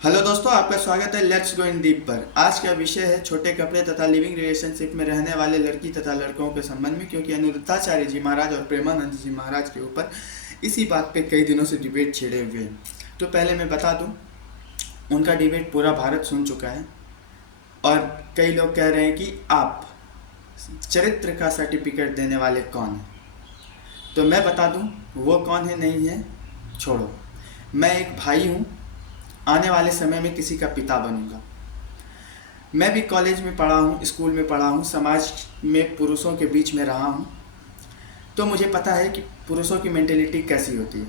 Hello दोस्तों, आपका स्वागत है लेट्स गो इन डीप पर। आज का विषय है छोटे कपड़े तथा लिविंग रिलेशनशिप में रहने वाले लड़की तथा लड़कों के संबंध में, क्योंकि अनिरुद्धाचार्य जी महाराज और प्रेमानंद जी महाराज के ऊपर इसी बात पे कई दिनों से डिबेट छिड़े हुए हैं। तो पहले मैं बता दूं, उनका डिबेट पूरा भारत सुन चुका है और कई लोग कह रहे हैं कि आप चरित्र का सर्टिफिकेट देने वाले कौन हैं। तो मैं बता दूं वो कौन है नहीं है, छोड़ो। मैं एक भाई हूँ, आने वाले समय में किसी का पिता बनूंगा। मैं भी कॉलेज में पढ़ा हूँ, स्कूल में पढ़ा हूँ, समाज में पुरुषों के बीच में रहा हूँ, तो मुझे पता है कि पुरुषों की मेंटेलिटी कैसी होती है।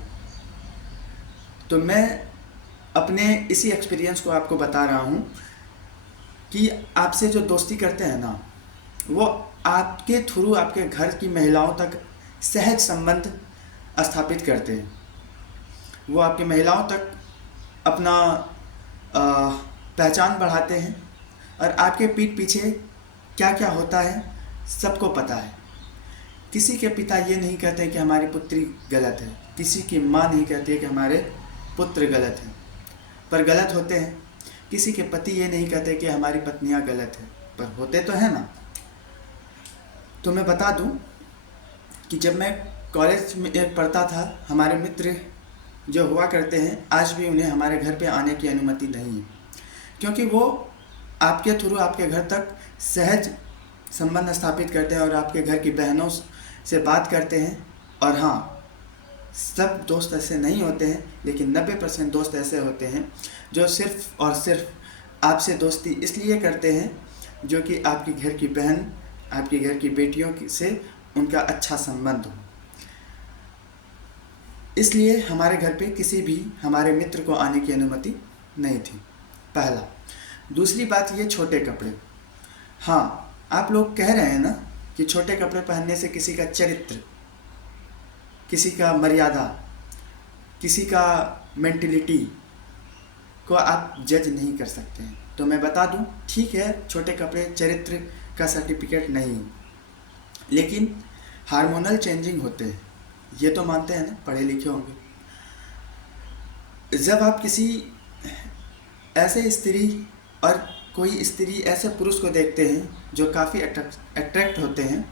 तो मैं अपने इसी एक्सपीरियंस को आपको बता रहा हूँ कि आपसे जो दोस्ती करते हैं ना, वो आपके थ्रू आपके घर की महिलाओं तक सहज संबंध स्थापित करते हैं। वो आपकी महिलाओं तक अपना पहचान बढ़ाते हैं और आपके पीठ पीछे क्या क्या होता है सबको पता है। किसी के पिता ये नहीं कहते कि हमारी पुत्री गलत है, किसी की माँ नहीं कहती है कि हमारे पुत्र गलत हैं, पर गलत होते हैं। किसी के पति ये नहीं कहते कि हमारी पत्नियाँ गलत हैं, पर होते तो हैं ना। तो मैं बता दूं कि जब मैं कॉलेज में पढ़ता था, हमारे मित्र जो हुआ करते हैं, आज भी उन्हें हमारे घर पे आने की अनुमति नहीं है, क्योंकि वो आपके थ्रू आपके घर तक सहज संबंध स्थापित करते हैं और आपके घर की बहनों से बात करते हैं। और हाँ, सब दोस्त ऐसे नहीं होते हैं, लेकिन 90% दोस्त ऐसे होते हैं जो सिर्फ और सिर्फ आपसे दोस्ती इसलिए करते हैं जो कि आपके घर की बहन, आपके घर की बेटियों से उनका अच्छा संबंध हो। इसलिए हमारे घर पे किसी भी हमारे मित्र को आने की अनुमति नहीं थी, पहला। दूसरी बात, ये छोटे कपड़े। हाँ, आप लोग कह रहे हैं ना कि छोटे कपड़े पहनने से किसी का चरित्र, किसी का मर्यादा, किसी का मेंटलिटी को आप जज नहीं कर सकते हैं। तो मैं बता दूं, ठीक है, छोटे कपड़े चरित्र का सर्टिफिकेट नहीं, लेकिन हार्मोनल चेंजिंग होते हैं, ये तो मानते हैं ना, पढ़े लिखे होंगे। जब आप किसी ऐसे स्त्री और कोई स्त्री ऐसे पुरुष को देखते हैं जो काफ़ी अट्रैक्ट होते हैं,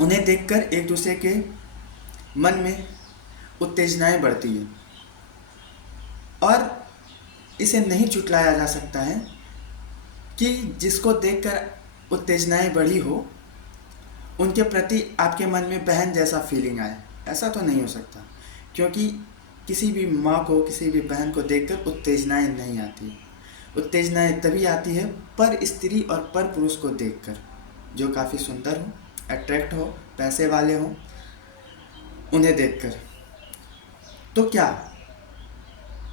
उन्हें देखकर एक दूसरे के मन में उत्तेजनाएं बढ़ती हैं और इसे नहीं झुटलाया जा सकता है कि जिसको देखकर उत्तेजनाएं बढ़ी हो उनके प्रति आपके मन में बहन जैसा फीलिंग आए। ऐसा तो नहीं हो सकता, क्योंकि किसी भी माँ को, किसी भी बहन को देखकर उत्तेजनाएं नहीं आती। उत्तेजनाएं तभी आती है पर स्त्री और पर पुरुष को देखकर, जो काफ़ी सुंदर हो, अट्रैक्ट हो, पैसे वाले हो, उन्हें देखकर। तो क्या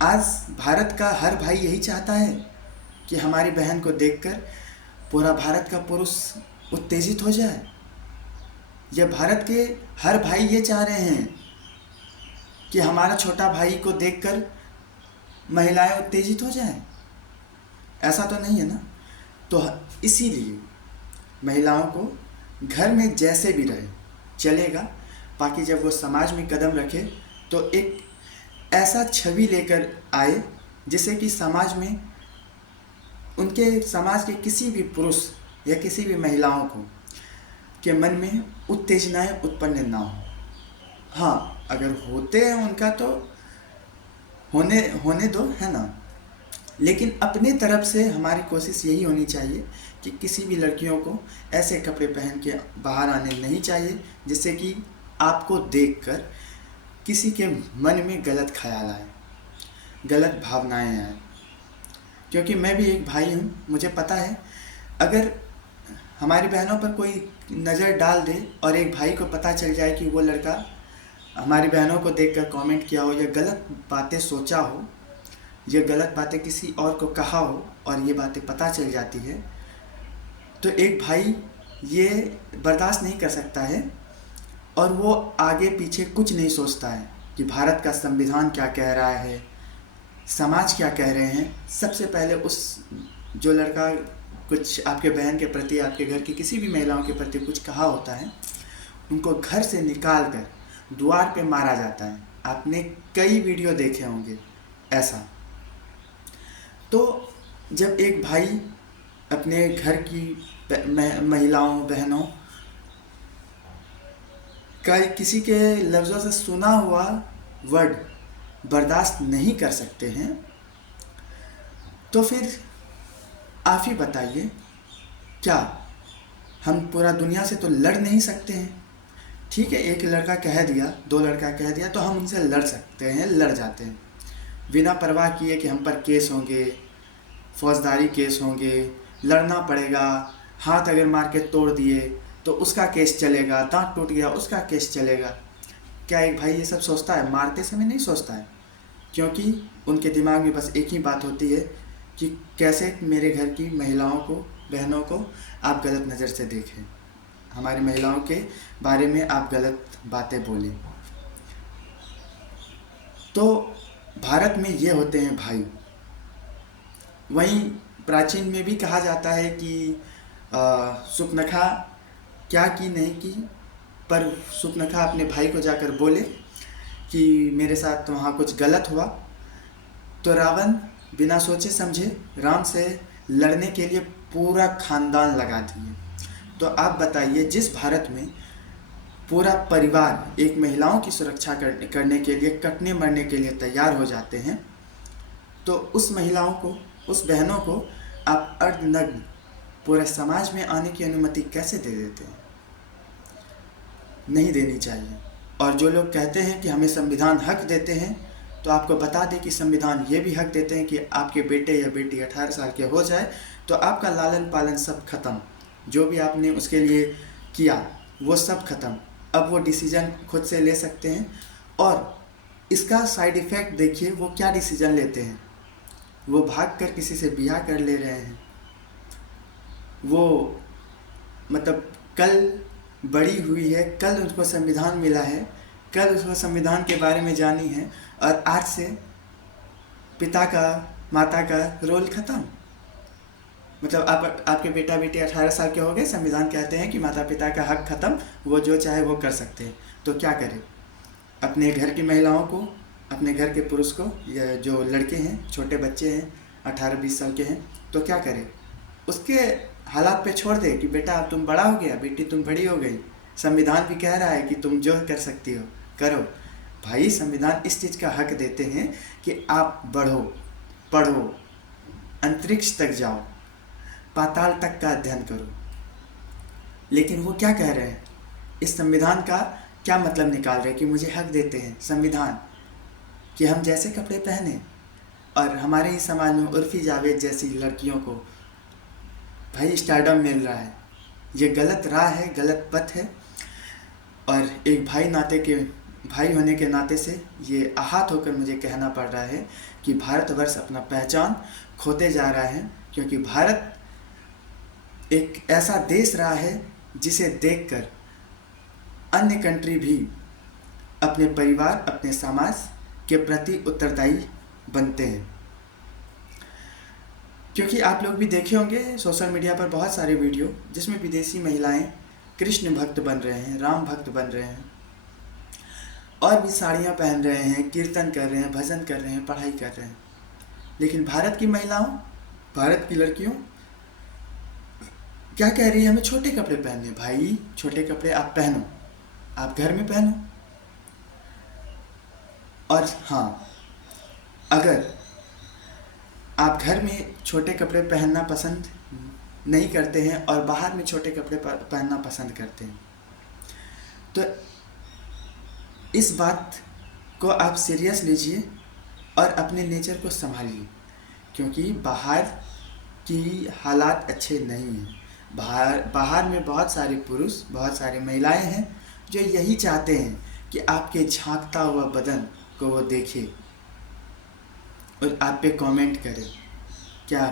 आज भारत का हर भाई यही चाहता है कि हमारी बहन को देखकर पूरा भारत का पुरुष उत्तेजित हो जाए? यह भारत के हर भाई ये चाह रहे हैं कि हमारा छोटा भाई को देखकर महिलाएं उत्तेजित हो जाएं? ऐसा तो नहीं है ना। तो इसीलिए महिलाओं को घर में जैसे भी रहे चलेगा, बाकी जब वो समाज में कदम रखे तो एक ऐसा छवि लेकर आए जिससे कि समाज में, उनके समाज के किसी भी पुरुष या किसी भी महिलाओं को के मन में उत्तेजनाएं उत्पन्न ना हो। हाँ, अगर होते हैं उनका तो होने दो, है ना। लेकिन अपने तरफ से हमारी कोशिश यही होनी चाहिए कि किसी भी लड़कियों को ऐसे कपड़े पहन के बाहर आने नहीं चाहिए जिससे कि आपको देखकर किसी के मन में गलत ख्याल आए, गलत भावनाएं आए। क्योंकि मैं भी एक भाई हूँ, मुझे पता है अगर हमारी बहनों पर कोई नज़र डाल दे और एक भाई को पता चल जाए कि वो लड़का हमारी बहनों को देखकर कमेंट किया हो, या गलत बातें सोचा हो, या गलत बातें किसी और को कहा हो, और ये बातें पता चल जाती है, तो एक भाई ये बर्दाश्त नहीं कर सकता है और वो आगे पीछे कुछ नहीं सोचता है कि भारत का संविधान क्या कह रहा है, समाज क्या कह रहे हैं। सबसे पहले उस जो लड़का कुछ आपके बहन के प्रति, आपके घर की किसी भी महिलाओं के प्रति कुछ कहा होता है, उनको घर से निकाल कर द्वार पे मारा जाता है। आपने कई वीडियो देखे होंगे ऐसा। तो जब एक भाई अपने घर की महिलाओं बहनों का किसी के लफ्ज़ों से सुना हुआ वर्ड बर्दाश्त नहीं कर सकते हैं, तो फिर आप ही बताइए, क्या हम पूरा दुनिया से तो लड़ नहीं सकते हैं? ठीक है, एक लड़का कह दिया, दो लड़का कह दिया तो हम उनसे लड़ सकते हैं, लड़ जाते हैं बिना परवाह किए कि हम पर केस होंगे, फौजदारी केस होंगे, लड़ना पड़ेगा। हाथ अगर मार के तोड़ दिए तो उसका केस चलेगा, दांत टूट गया उसका केस चलेगा। क्या एक भाई ये सब सोचता है? मारते समय नहीं सोचता है, क्योंकि उनके दिमाग में बस एक ही बात होती है कि कैसे मेरे घर की महिलाओं को, बहनों को आप गलत नज़र से देखें, हमारी महिलाओं के बारे में आप गलत बातें बोलें। तो भारत में ये होते हैं भाई। वहीं प्राचीन में भी कहा जाता है कि सुपनखा क्या की नहीं की, पर सुपनखा अपने भाई को जाकर बोले कि मेरे साथ वहाँ कुछ गलत हुआ, तो रावण बिना सोचे समझे राम से लड़ने के लिए पूरा खानदान लगा दिए। तो आप बताइए, जिस भारत में पूरा परिवार एक महिलाओं की सुरक्षा करने के लिए कटने मरने के लिए तैयार हो जाते हैं, तो उस महिलाओं को, उस बहनों को आप अर्धनग्न पूरे समाज में आने की अनुमति कैसे दे देते हैं? नहीं देनी चाहिए। और जो लोग कहते हैं कि हमें संविधान हक देते हैं, तो आपको बता दें कि संविधान ये भी हक देते हैं कि आपके बेटे या बेटी 18 साल के हो जाए तो आपका लालन पालन सब खत्म, जो भी आपने उसके लिए किया वो सब खत्म। अब वो डिसीजन खुद से ले सकते हैं। और इसका साइड इफ़ेक्ट देखिए, वो क्या डिसीजन लेते हैं। वो भाग कर किसी से ब्याह कर ले रहे हैं। वो मतलब कल बड़ी हुई है, कल उनको संविधान मिला है, कल उसको संविधान के बारे में जानी है, और आज से पिता का, माता का रोल ख़त्म। मतलब आपके बेटा बेटी 18 साल के हो गए, संविधान कहते हैं कि माता पिता का हक ख़त्म, वो जो चाहे वो कर सकते हैं। तो क्या करें? अपने घर की महिलाओं को, अपने घर के पुरुष को, या जो लड़के हैं, छोटे बच्चे हैं 18-20 साल के हैं, तो क्या करें? उसके हालात पे छोड़ दे कि बेटा अब तुम बड़ा हो गया, बेटी तुम बड़ी हो गई, संविधान भी कह रहा है कि तुम जो कर सकती हो करो। भाई, संविधान इस चीज़ का हक देते हैं कि आप बढ़ो, पढ़ो, अंतरिक्ष तक जाओ, पाताल तक का अध्ययन करो। लेकिन वो क्या कह रहे हैं? इस संविधान का क्या मतलब निकाल रहे हैं कि मुझे हक देते हैं संविधान कि हम जैसे कपड़े पहने, और हमारे ही समाज में उर्फी जावेद जैसी लड़कियों को भाई स्टारडम मिल रहा है। ये गलत राह है, गलत पथ है। और एक भाई होने के नाते से ये आहत होकर मुझे कहना पड़ रहा है कि भारतवर्ष अपना पहचान खोते जा रहा है, क्योंकि भारत एक ऐसा देश रहा है जिसे देखकर अन्य कंट्री भी अपने परिवार, अपने समाज के प्रति उत्तरदायी बनते हैं। क्योंकि आप लोग भी देखे होंगे सोशल मीडिया पर बहुत सारे वीडियो जिसमें विदेशी महिलाएं कृष्ण भक्त बन रहे हैं, राम भक्त बन रहे हैं, और भी साड़ियाँ पहन रहे हैं, कीर्तन कर रहे हैं, भजन कर रहे हैं, पढ़ाई कर रहे हैं। लेकिन भारत की महिलाओं, भारत की लड़कियों क्या कह रही है? हमें छोटे कपड़े पहनने। भाई, छोटे कपड़े आप पहनो, आप घर में पहनो। और हाँ, अगर आप घर में छोटे कपड़े पहनना पसंद नहीं करते हैं और बाहर में छोटे कपड़े पहनना पसंद करते हैं, तो इस बात को आप सीरियस लीजिए और अपने नेचर को संभालिए, क्योंकि बाहर की हालात अच्छे नहीं हैं। बाहर में बहुत सारे पुरुष, बहुत सारी महिलाएं हैं जो यही चाहते हैं कि आपके झांकता हुआ बदन को वो देखे और आप पे कमेंट करें। क्या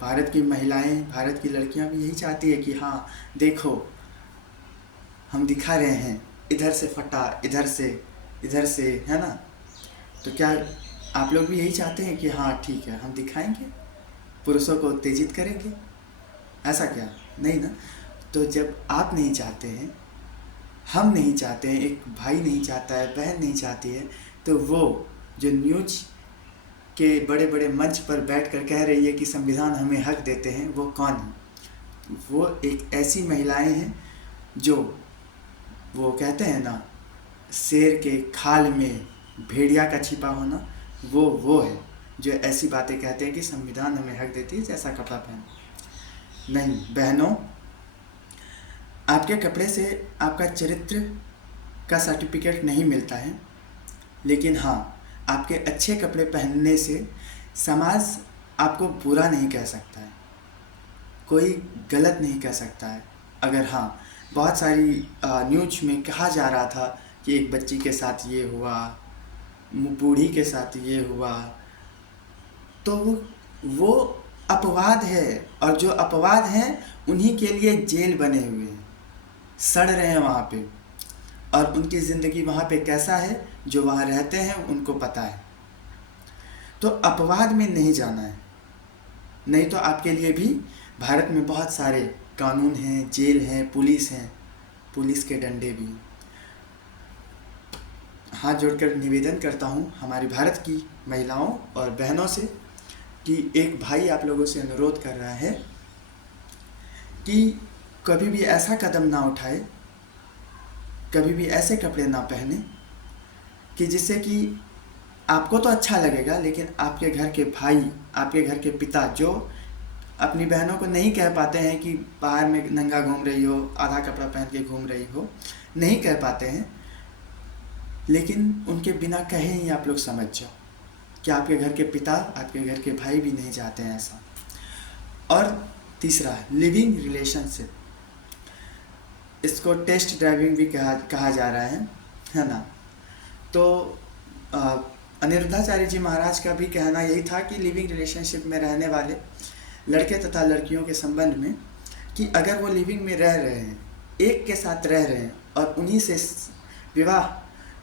भारत की महिलाएं, भारत की लड़कियां भी यही चाहती है कि हाँ देखो, हम दिखा रहे हैं, इधर से फटा, इधर से, है ना? तो क्या आप लोग भी यही चाहते हैं कि हाँ ठीक है, हम दिखाएंगे, पुरुषों को उत्तेजित करेंगे? ऐसा क्या? नहीं ना। तो जब आप नहीं चाहते हैं, हम नहीं चाहते हैं, एक भाई नहीं चाहता है, बहन नहीं चाहती है, तो वो जो न्यूज के बड़े बड़े मंच पर बैठ कर कह रही है कि संविधान हमें हक देते हैं, वो कौन है? वो एक ऐसी महिलाएं हैं जो, वो कहते हैं ना, शेर के खाल में भेड़िया का छिपा होना, वो है जो ऐसी बातें कहते हैं कि संविधान हमें हक देती है जैसा कपड़ा पहने। नहीं बहनों, आपके कपड़े से आपका चरित्र का सर्टिफिकेट नहीं मिलता है, लेकिन हाँ, आपके अच्छे कपड़े पहनने से समाज आपको बुरा नहीं कह सकता है, कोई गलत नहीं कह सकता है। अगर हाँ, बहुत सारी न्यूज में कहा जा रहा था कि एक बच्ची के साथ ये हुआ, बूढ़ी के साथ ये हुआ, तो वो अपवाद है, और जो अपवाद हैं उन्हीं के लिए जेल बने हुए हैं, सड़ रहे हैं वहाँ पे, और उनकी ज़िंदगी वहाँ पे कैसा है, जो वहाँ रहते हैं उनको पता है। तो अपवाद में नहीं जाना है, नहीं तो आपके लिए भी भारत में बहुत सारे कानून हैं, जेल हैं, पुलिस हैं, पुलिस के डंडे भी। हाथ जोड़कर निवेदन करता हूँ हमारी भारत की महिलाओं और बहनों से कि एक भाई आप लोगों से अनुरोध कर रहा है कि कभी भी ऐसा कदम ना उठाए, कभी भी ऐसे कपड़े ना पहने कि जिससे कि आपको तो अच्छा लगेगा, लेकिन आपके घर के भाई, आपके घर के पिता जो अपनी बहनों को नहीं कह पाते हैं कि बाहर में नंगा घूम रही हो, आधा कपड़ा पहन के घूम रही हो, नहीं कह पाते हैं, लेकिन उनके बिना कहे ही आप लोग समझ जाओ कि आपके घर के पिता, आपके घर के भाई भी नहीं चाहते हैं ऐसा। और तीसरा, लिविंग रिलेशनशिप, इसको टेस्ट ड्राइविंग भी कहा जा रहा है ना। तो अनिरुद्धाचार्य जी महाराज का भी कहना यही था कि लिविंग रिलेशनशिप में रहने वाले लड़के तथा लड़कियों के संबंध में, कि अगर वो लिविंग में रह रहे हैं, एक के साथ रह रहे हैं और उन्हीं से विवाह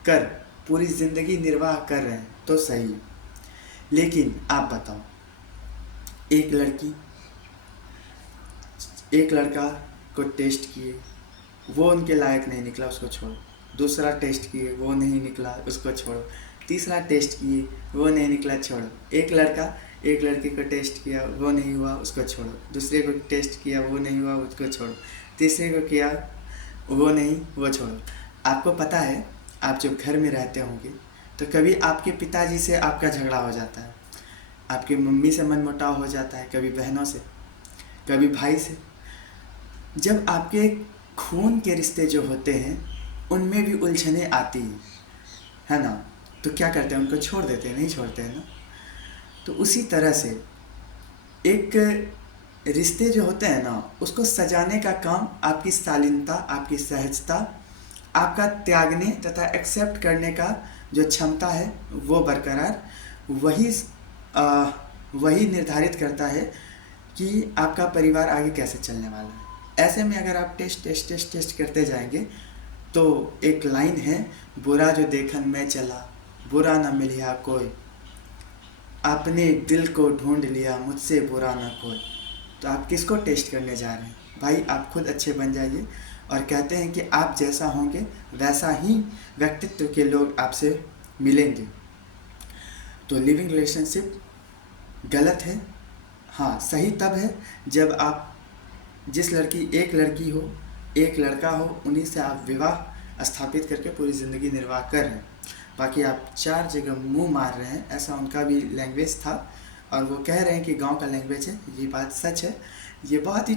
कर पूरी ज़िंदगी निर्वाह कर रहे हैं तो सही है। लेकिन आप बताओ, एक लड़का को टेस्ट किए, वो उनके लायक नहीं निकला, उसको छोड़ो। दूसरा टेस्ट किए, वो नहीं निकला, उसको छोड़ो। तीसरा टेस्ट किए, वो नहीं निकला, छोड़ो। एक लड़का एक लड़की को टेस्ट किया, वो नहीं हुआ, उसको छोड़ो। दूसरे को टेस्ट किया, वो नहीं हुआ, उसको छोड़ो। तीसरे को किया, वो नहीं, वो छोड़ो। आपको पता है, आप जब घर में रहते होंगे तो कभी आपके पिताजी से आपका झगड़ा हो जाता है, आपकी मम्मी से मनमुटाव हो जाता है, कभी बहनों से, कभी भाई से। जब आपके खून के रिश्ते जो होते हैं उनमें भी उलझने आती है ना, तो क्या करते हैं, उनको छोड़ देते हैं, नहीं छोड़ते हैं ना। तो उसी तरह से एक रिश्ते जो होते हैं ना, उसको सजाने का काम आपकी शालीनता, आपकी सहजता, आपका त्यागने तथा एक्सेप्ट करने का जो क्षमता है वो बरकरार, वही निर्धारित करता है कि आपका परिवार आगे कैसे चलने वाला है। ऐसे में अगर आप टेस्ट करते जाएंगे तो एक लाइन है, बुरा जो देखन मैं चला, बुरा न मिलिया कोई, आपने दिल को ढूंढ लिया, मुझसे बुरा ना कोई। तो आप किसको टेस्ट करने जा रहे हैं? भाई आप खुद अच्छे बन जाइए, और कहते हैं कि आप जैसा होंगे वैसा ही व्यक्तित्व के लोग आपसे मिलेंगे। तो लिविंग रिलेशनशिप गलत है, हाँ सही तब है जब आप एक लड़की हो, एक लड़का हो, उन्हीं से आप विवाह स्थापित करके पूरी ज़िंदगी निर्वाह कर रहे हैं। बाकी आप 4 जगह मुंह मार रहे हैं, ऐसा उनका भी लैंग्वेज था, और वो कह रहे हैं कि गांव का लैंग्वेज है। ये बात सच है, ये बहुत ही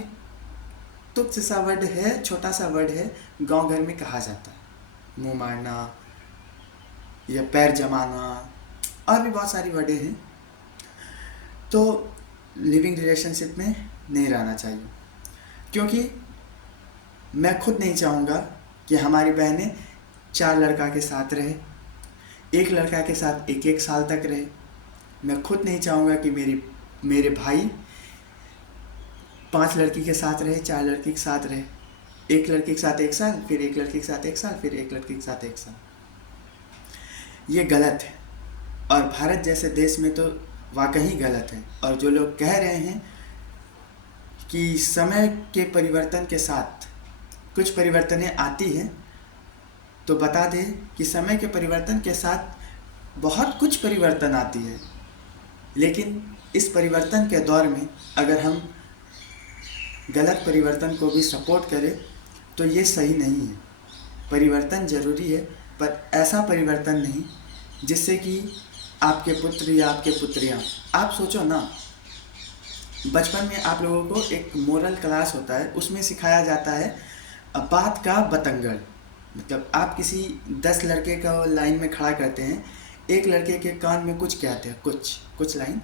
तुच्छ सा वर्ड है, छोटा सा वर्ड है, गांव घर में कहा जाता है। मुंह मारना या पैर जमाना, और भी बहुत सारी वर्डें हैं। तो लिविंग रिलेशनशिप में नहीं रहना चाहिए, क्योंकि मैं खुद नहीं चाहूँगा कि हमारी बहनें 4 लड़का के साथ रहे, एक लड़का के साथ 1-1 साल तक रहे। मैं खुद नहीं चाहूँगा कि मेरे भाई 5 लड़की के साथ रहे, 4 लड़की के साथ रहे, एक लड़की के साथ 1 साल, फिर एक लड़की के साथ 1 साल, फिर एक लड़की के साथ 1 साल। ये गलत है, और भारत जैसे देश में तो वाकई गलत है। और जो लोग कह रहे हैं कि समय के परिवर्तन के साथ कुछ परिवर्तनें आती हैं, तो बता दें कि समय के परिवर्तन के साथ बहुत कुछ परिवर्तन आती है, लेकिन इस परिवर्तन के दौर में अगर हम गलत परिवर्तन को भी सपोर्ट करें तो ये सही नहीं है। परिवर्तन ज़रूरी है, पर ऐसा परिवर्तन नहीं जिससे कि आपके पुत्र या आपके पुत्रियाँ, आप सोचो ना, बचपन में आप लोगों को एक मोरल क्लास होता है, उसमें सिखाया जाता है बात का बतंगड़। मतलब आप किसी 10 लड़के का लाइन में खड़ा करते हैं, एक लड़के के कान में कुछ कहते हैं, कुछ लाइन,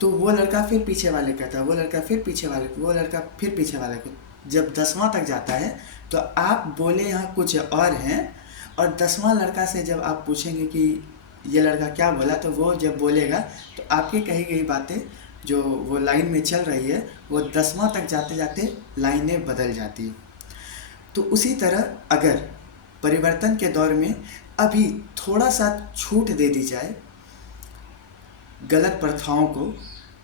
तो वो लड़का फिर पीछे वाले कहता है, वो लड़का फिर पीछे वाले को, वो लड़का फिर पीछे वाले को। जब 10वां तक जाता है तो आप बोले यहाँ कुछ और हैं, और 10वां लड़का से जब आप पूछेंगे कि ये लड़का क्या बोला, तो वो जब बोलेगा तो आपकी कही गई बातें जो वो लाइन में चल रही है वो 10वां तक जाते जाते लाइनें बदल जाती है। तो उसी तरह अगर परिवर्तन के दौर में अभी थोड़ा सा छूट दे दी जाए गलत प्रथाओं को,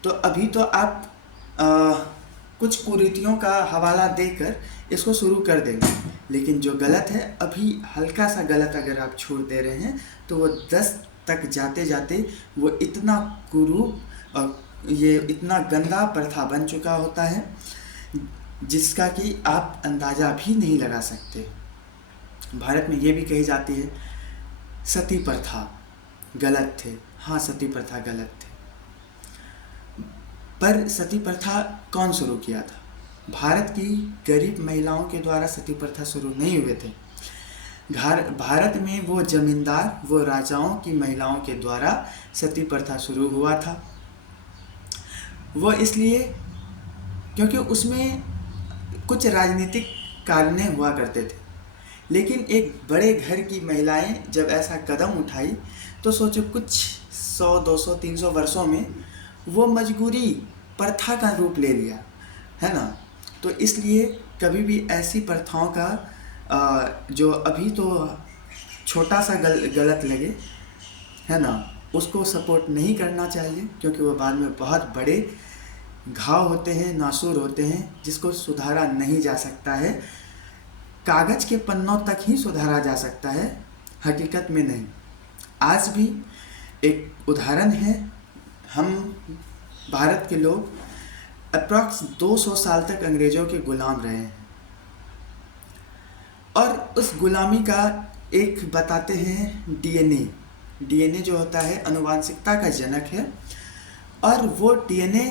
तो अभी तो आप कुछ कुरीतियों का हवाला देकर इसको शुरू कर देंगे, लेकिन जो गलत है अभी हल्का सा गलत अगर आप छोड़ दे रहे हैं तो वो 10 तक जाते जाते वो इतना कुरूप और ये इतना गंदा प्रथा बन चुका होता है जिसका कि आप अंदाज़ा भी नहीं लगा सकते। भारत में ये भी कही जाती है सती प्रथा गलत थे। हाँ, सती प्रथा गलत थे, पर सती प्रथा कौन शुरू किया था? भारत की गरीब महिलाओं के द्वारा सती प्रथा शुरू नहीं हुए थे। भारत में वो जमींदार, वो राजाओं की महिलाओं के द्वारा सती प्रथा शुरू हुआ था। वो इसलिए क्योंकि उसमें कुछ राजनीतिक कारणे हुआ करते थे, लेकिन एक बड़े घर की महिलाएं जब ऐसा कदम उठाई तो सोचो कुछ 100, 200, 300 वर्षों में वो मजबूरी प्रथा का रूप ले लिया, है ना। तो इसलिए कभी भी ऐसी प्रथाओं का जो अभी तो छोटा सा गलत लगे, है ना, उसको सपोर्ट नहीं करना चाहिए, क्योंकि वो बाद में बहुत बड़े घाव होते हैं, नासूर होते हैं, जिसको सुधारा नहीं जा सकता है। कागज़ के पन्नों तक ही सुधारा जा सकता है, हकीकत में नहीं। आज भी एक उदाहरण है, हम भारत के लोग अप्रॉक्स 200 साल तक अंग्रेज़ों के गुलाम रहे हैं, और उस गुलामी का एक बताते हैं डीएनए जो होता है अनुवांशिकता का जनक है, और वो डीएनए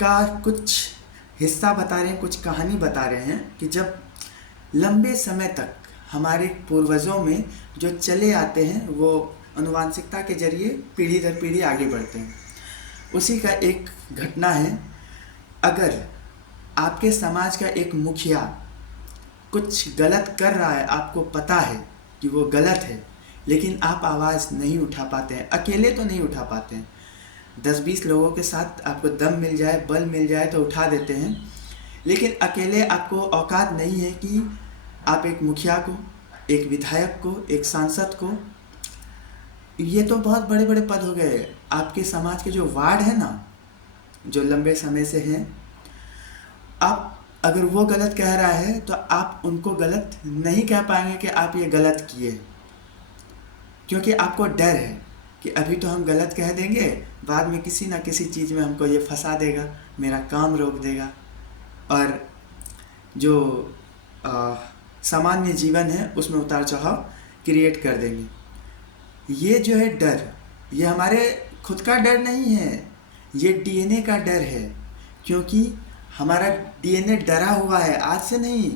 का कुछ हिस्सा बता रहे हैं, कुछ कहानी बता रहे हैं कि जब लंबे समय तक हमारे पूर्वजों में जो चले आते हैं वो अनुवांशिकता के जरिए पीढ़ी दर पीढ़ी आगे बढ़ते हैं। उसी का एक घटना है, अगर आपके समाज का एक मुखिया कुछ गलत कर रहा है, आपको पता है कि वो गलत है, लेकिन आप आवाज़ नहीं उठा पाते हैं, अकेले तो नहीं उठा पाते हैं, 10-20 लोगों के साथ आपको दम मिल जाए, बल मिल जाए तो उठा देते हैं, लेकिन अकेले आपको औकात नहीं है कि आप एक मुखिया को, एक विधायक को, एक सांसद को, ये तो बहुत बड़े बड़े पद हो गए, आपके समाज के जो वार्ड है ना, जो लंबे समय से हैं, आप अगर वो गलत कह रहा है तो आप उनको गलत नहीं कह पाएंगे कि आप ये गलत किए, क्योंकि आपको डर है कि अभी तो हम गलत कह देंगे, बाद में किसी ना किसी चीज़ में हमको ये फंसा देगा, मेरा काम रोक देगा, और जो सामान्य जीवन है उसमें उतार चढ़ाव क्रिएट कर देंगे। ये जो है डर, ये हमारे खुद का डर नहीं है, ये डीएनए का डर है, क्योंकि हमारा डीएनए डरा हुआ है, आज से नहीं,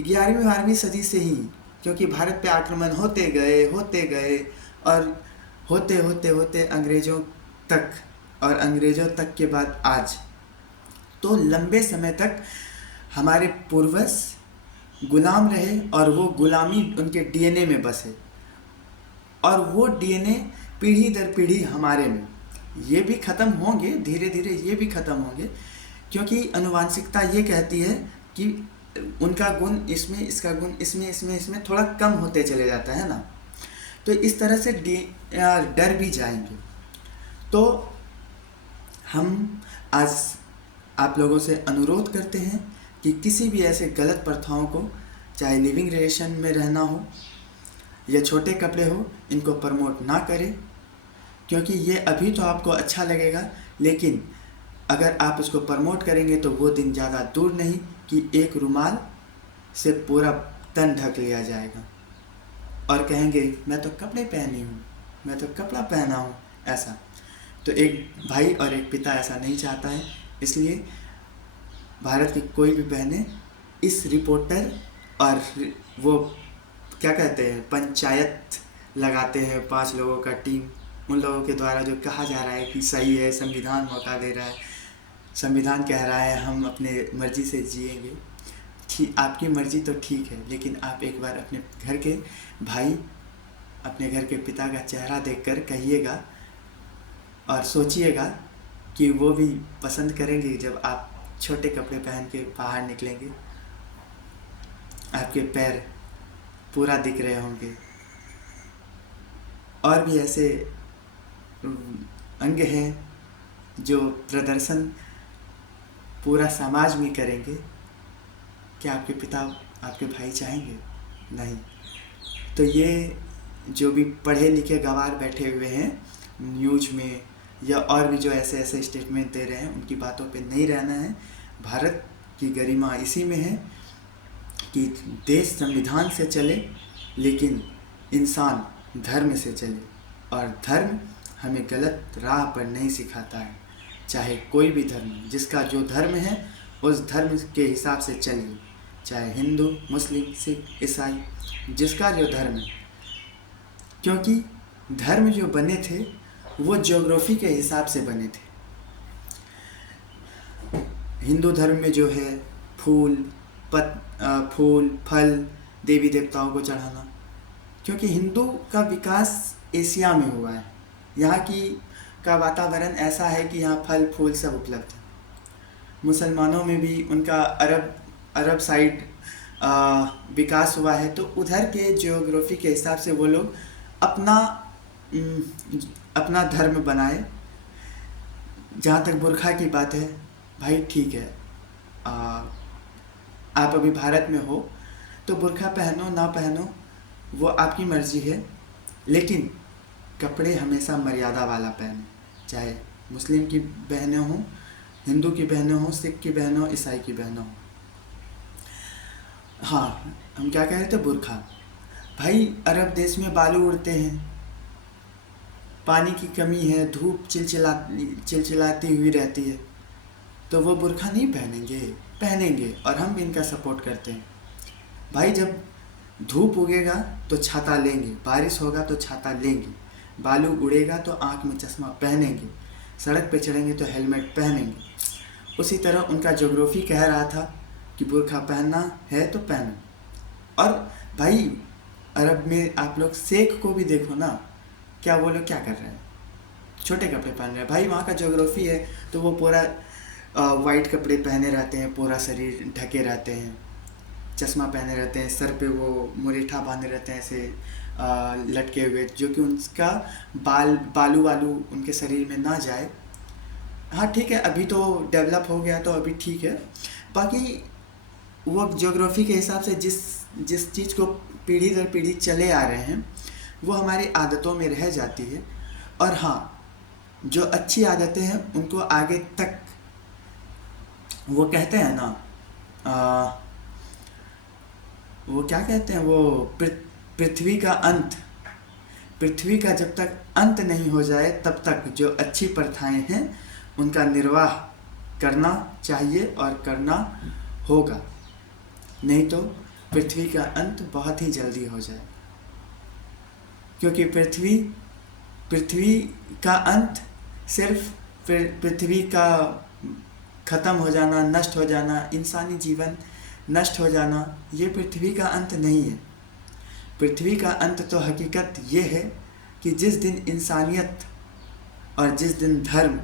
11वीं 12वीं सदी से ही, क्योंकि भारत पे आक्रमण होते गए और होते होते होते अंग्रेज़ों तक, और अंग्रेज़ों तक के बाद आज, तो लंबे समय तक हमारे पूर्वज गुलाम रहे और वो गुलामी उनके डीएनए में बसे, और वो डीएनए पीढ़ी दर पीढ़ी हमारे में, ये भी ख़त्म होंगे धीरे धीरे, ये भी ख़त्म होंगे, क्योंकि अनुवांशिकता ये कहती है कि उनका गुण इसमें, इसका गुण इसमें थोड़ा कम होते चले जाता है ना, तो इस तरह से डर भी जाएंगे। तो हम आज आप लोगों से अनुरोध करते हैं कि किसी भी ऐसे गलत प्रथाओं को, चाहे लिविंग रिलेशन में रहना हो, या छोटे कपड़े हो, इनको प्रमोट ना करें, क्योंकि ये अभी तो आपको अच्छा लगेगा, लेकिन अगर आप इसको प्रमोट करेंगे तो वो दिन ज़्यादा दूर नहीं कि एक रुमाल से पूरा तन ढक लिया जाएगा और कहेंगे मैं तो कपड़े पहनी हूँ, मैं तो कपड़ा पहना हूँ। ऐसा तो एक भाई और एक पिता ऐसा नहीं चाहता है। इसलिए भारत की कोई भी बहनें इस रिपोर्टर और वो क्या कहते हैं, पंचायत लगाते हैं 5 लोगों का टीम, उन लोगों के द्वारा जो कहा जा रहा है कि सही है, संविधान मौका दे रहा है, संविधान कह रहा है हम अपने मर्जी से जिएंगे। ठीक, आपकी मर्जी तो ठीक है, लेकिन आप एक बार अपने घर के भाई, अपने घर के पिता का चेहरा देखकर कहिएगा और सोचिएगा कि वो भी पसंद करेंगे जब आप छोटे कपड़े पहन के बाहर निकलेंगे, आपके पैर पूरा दिख रहे होंगे। और भी ऐसे अंग हैं जो प्रदर्शन पूरा समाज में करेंगे। क्या आपके पिता, आपके भाई चाहेंगे? नहीं। तो ये जो भी पढ़े लिखे गंवार बैठे हुए हैं न्यूज़ में या और भी जो ऐसे ऐसे स्टेटमेंट दे रहे हैं, उनकी बातों पे नहीं रहना है। भारत की गरिमा इसी में है कि देश संविधान से चले, लेकिन इंसान धर्म से चले, और धर्म हमें गलत राह पर नहीं सिखाता है। चाहे कोई भी धर्म, जिसका जो धर्म है उस धर्म के हिसाब से चलिए, चाहे हिंदू, मुस्लिम, सिख, ईसाई, जिसका जो धर्म है। क्योंकि धर्म जो बने थे वो ज्योग्राफी के हिसाब से बने थे। हिंदू धर्म में जो है फूल फल देवी देवताओं को चढ़ाना, क्योंकि हिंदू का विकास एशिया में हुआ है। यहाँ का वातावरण ऐसा है कि यहाँ फल फूल सब उपलब्ध है। मुसलमानों में भी उनका अरब साइड विकास हुआ है, तो उधर के ज्योग्राफी के हिसाब से वो लोग अपना धर्म बनाए। जहाँ तक बुर्खा की बात है, भाई ठीक है, आप अभी भारत में हो तो बुर्खा पहनो ना पहनो वो आपकी मर्ज़ी है, लेकिन कपड़े हमेशा मर्यादा वाला पहने। चाहे मुस्लिम की बहनें हों, हिंदू की बहनें हों, सिख की बहनें हों, ईसाई की बहनें हों। हाँ, हम क्या कह रहे थे, बुर्खा। भाई अरब देश में बालू उड़ते हैं, पानी की कमी है, धूप चिलचिलाती हुई रहती है, तो वो बुर्खा नहीं पहनेंगे और हम भी इनका सपोर्ट करते हैं। भाई जब धूप उगेगा तो छाता लेंगे, बारिश होगा तो छाता लेंगे, बालू उड़ेगा तो आँख में चश्मा पहनेंगे, सड़क पे चढ़ेंगे तो हेलमेट पहनेंगे। उसी तरह उनका ज्योग्राफी कह रहा था कि बुर्खा पहनना है तो पहनो। और भाई अरब में आप लोग शेख को भी देखो ना, क्या वो लोग क्या कर रहे हैं, छोटे कपड़े पहन रहे हैं। भाई वहाँ का ज्योग्राफी है तो वो पूरा वाइट कपड़े पहने रहते हैं, पूरा शरीर ढके रहते हैं, चश्मा पहने रहते हैं, सर पे वो मुरेठा बांधे रहते हैं ऐसे लटके हुए, जो कि उनका बालू वालू उनके शरीर में ना जाए। हाँ ठीक है, अभी तो डेवलप हो गया तो अभी ठीक है। बाकी वो ज्योग्राफी के हिसाब से जिस चीज़ को पीढ़ी दर पीढ़ी चले आ रहे हैं वो हमारी आदतों में रह जाती है। और हाँ, जो अच्छी आदतें हैं उनको आगे तक, वो कहते हैं ना, वो क्या कहते हैं, वो पृथ्वी का जब तक अंत नहीं हो जाए तब तक जो अच्छी प्रथाएं हैं उनका निर्वाह करना चाहिए और करना होगा, नहीं तो पृथ्वी का अंत बहुत ही जल्दी हो जाए। क्योंकि पृथ्वी का अंत सिर्फ पृथ्वी का ख़त्म हो जाना, नष्ट हो जाना, इंसानी जीवन नष्ट हो जाना, ये पृथ्वी का अंत नहीं है। पृथ्वी का अंत तो हकीकत ये है कि जिस दिन इंसानियत और जिस दिन धर्म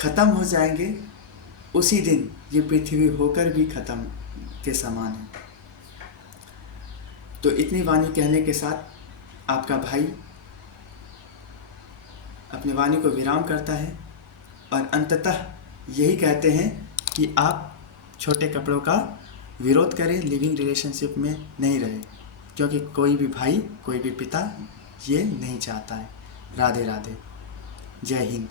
ख़त्म हो जाएंगे, उसी दिन ये पृथ्वी होकर भी ख़त्म के समान है। तो इतनी वाणी कहने के साथ आपका भाई अपनी वाणी को विराम करता है और अंततः यही कहते हैं कि आप छोटे कपड़ों का विरोध करें, लिविंग रिलेशनशिप में नहीं रहे। क्योंकि कोई भी भाई, कोई भी पिता ये नहीं चाहता है। राधे राधे। जय हिंद।